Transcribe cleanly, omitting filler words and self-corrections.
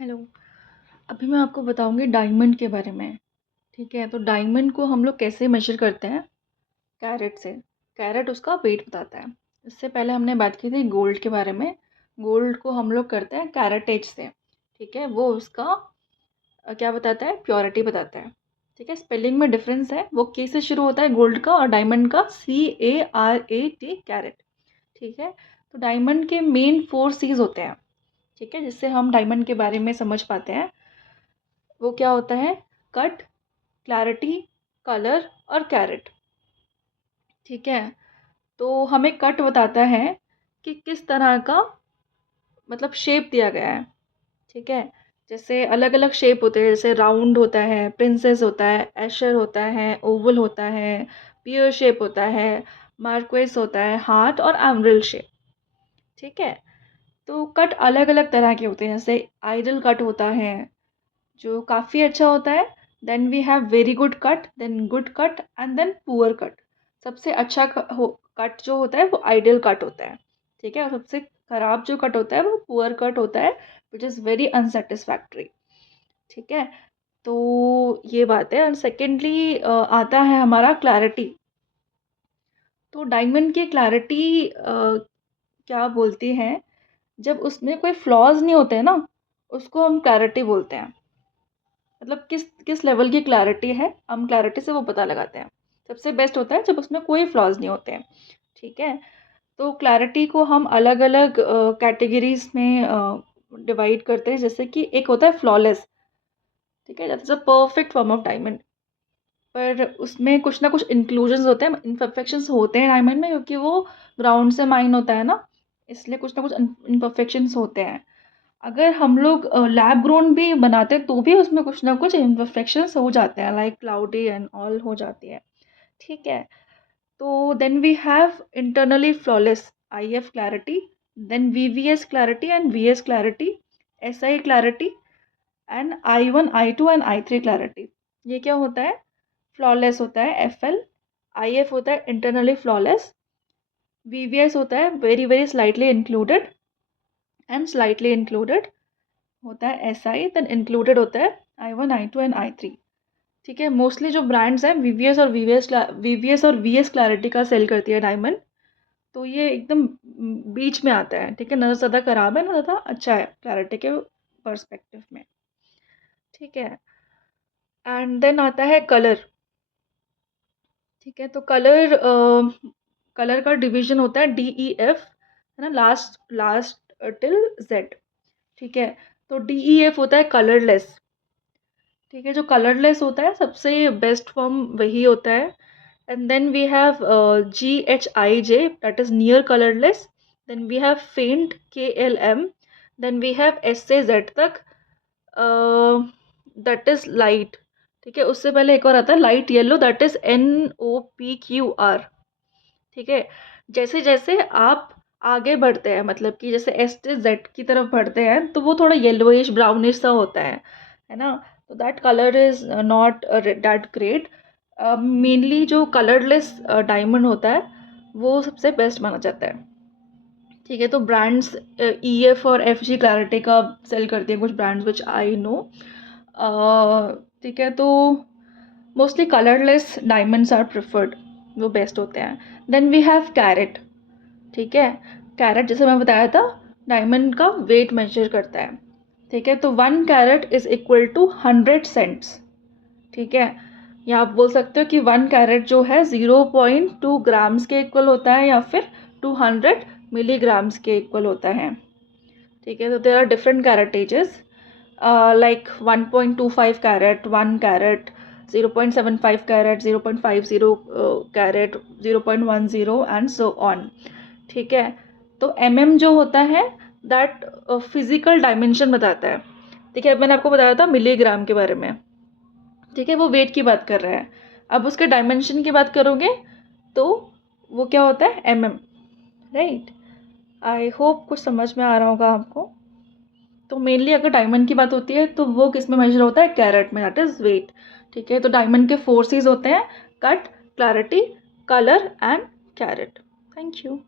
Hello. अभी मैं आपको बताऊंगी डायमंड के बारे में। ठीक है, तो डायमंड को हम लोग कैसे मेजर करते हैं? कैरेट से। कैरेट उसका वेट बताता है। इससे पहले हमने बात की थी गोल्ड के बारे में। गोल्ड को हम लोग करते हैं कैरेटेज से। ठीक है, वो उसका क्या बताता है? प्योरिटी बताता है। ठीक है, स्पेलिंग में डिफरेंस है। वो के से शुरू होता है गोल्ड का, और डायमंड का CARAT, कैरेट। ठीक है, तो डायमंड के मेन 4 C's होते हैं। ठीक है, जिससे हम डायमंड के बारे में समझ पाते हैं। वो क्या होता है? कट, क्लैरिटी, कलर और कैरेट। ठीक है, तो हमें कट बताता है कि किस तरह का मतलब शेप दिया गया है। ठीक है, जैसे अलग अलग शेप होते हैं, जैसे राउंड होता है, प्रिंसेस होता है, एशर होता है, ओवल होता है, पियर शेप होता है, मार्क्वेस होता है, हार्ट और एमरल्ड शेप। ठीक है, तो कट अलग अलग तरह के होते हैं। जैसे आइडल कट होता है जो काफ़ी अच्छा होता है। Then we have very good cut, then good cut and then poor cut. सबसे अच्छा कट जो होता है वो आइडियल कट होता है। ठीक है, और सबसे खराब जो कट होता है वो पुअर कट होता है, विच इज़ वेरी अनसेटिस्फैक्ट्री। ठीक है, तो ये बात है। और सेकेंडली आता है हमारा क्लैरिटी। तो डायमंड की क्लैरिटी क्या बोलती है? जब उसमें कोई फ्लॉज नहीं होते हैं ना, उसको हम क्लैरिटी बोलते हैं। मतलब किस किस लेवल की क्लैरिटी है, हम क्लैरिटी से वो पता लगाते हैं। सबसे बेस्ट होता है जब उसमें कोई फ्लॉज नहीं होते हैं। ठीक है, तो क्लैरिटी को हम अलग अलग कैटेगरीज में डिवाइड करते हैं। जैसे कि एक होता है फ्लॉलेस। ठीक है, that is a perfect form of diamond. पर उसमें कुछ ना कुछ इंक्लूजन्स होते हैं, इम्परफेक्शंस होते हैं डायमंड में, क्योंकि वो ग्राउंड से माइन होता है ना, इसलिए कुछ ना कुछ इम्परफेक्शंस होते हैं। अगर हम लोग लैब ग्रोन भी बनाते हैं तो भी उसमें कुछ ना कुछ इम्परफेक्शंस हो जाते हैं, लाइक क्लाउडी एंड ऑल हो जाती है। ठीक है, तो then we have internally flawless, IF clarity, then VVS clarity and VS clarity, SI clarity and I1, I2 and I3 clarity. ये क्या होता है? फ्लॉलेस होता है FL, IF होता है इंटरनली फ्लॉलेस, VVS होता है very very slightly included, and slightly included होता है SI, देन इंक्लूडेड होता है I1, I2 एंड I3। ठीक है, मोस्टली जो ब्रांड्स हैं VVS और VS क्लैरिटी का सेल करती है डायमंड। तो ये एकदम बीच में आता है। ठीक है, ना ज़्यादा खराब है ना ज़्यादा अच्छा है क्लैरिटी के पर्सपेक्टिव में। ठीक है, एंड देन आता है कलर। ठीक है, तो कलर कलर का डिवीजन होता है DEF, है ना, लास्ट लास्ट टिल Z। ठीक है, तो DEF होता है कलरलेस। ठीक है, जो कलरलेस होता है सबसे बेस्ट फॉर्म वही होता है। And then we have GHIJ, that is near colourless. Then we have faint, KLM। Then we have SAZ तक, दैट इज लाइट। ठीक है, उससे पहले एक और आता है light yellow, that is NOPQR। ठीक है, जैसे जैसे आप आगे बढ़ते हैं, मतलब कि जैसे S से Z की तरफ बढ़ते हैं, तो वो थोड़ा येलोइश ब्राउनिश सा होता है ना। तो that colour is not that great. Mainly जो कलरलेस डायमंड होता है वो सबसे बेस्ट माना जाता है। ठीक है, तो ब्रांड्स EF और FG क्लैरिटी का सेल करती हैं कुछ ब्रांड्स विच आई नो। ठीक है, तो mostly colourless diamonds are preferred, वो बेस्ट होते हैं। Then we have carat. ठीक है, कैरेट जैसे मैं बताया था डायमंड का वेट मेजर करता है। ठीक है, तो 1 carat is equal to 100 cents. ठीक है, या आप बोल सकते हो कि 1 कैरेट जो है 0.2 ग्राम्स के इक्वल होता है, या फिर 200 मिलीग्राम्स के इक्वल होता है। ठीक है, तो there are different caratages, like 1.25 carat, 1 carat, 0.75 carat, 0.50 carat, 0.10 and so on. ठीक है, तो जो होता है दैट फिजिकल डायमेंशन बताता है। ठीक है, अब मैंने आपको बताया था मिलीग्राम के बारे में। ठीक है, वो वेट की बात कर रहा है। अब उसके डायमेंशन की बात करोगे तो वो क्या होता है? राइट। आई होप कुछ समझ में आ रहा होगा आपको। तो मेनली अगर डायमंड की बात होती है तो वो किस में मेजर होता है? कैरेट में, दैट इज वेट। ठीक है, तो डायमंड के 4 C's होते हैं: cut, clarity, colour and carrot. Thank you.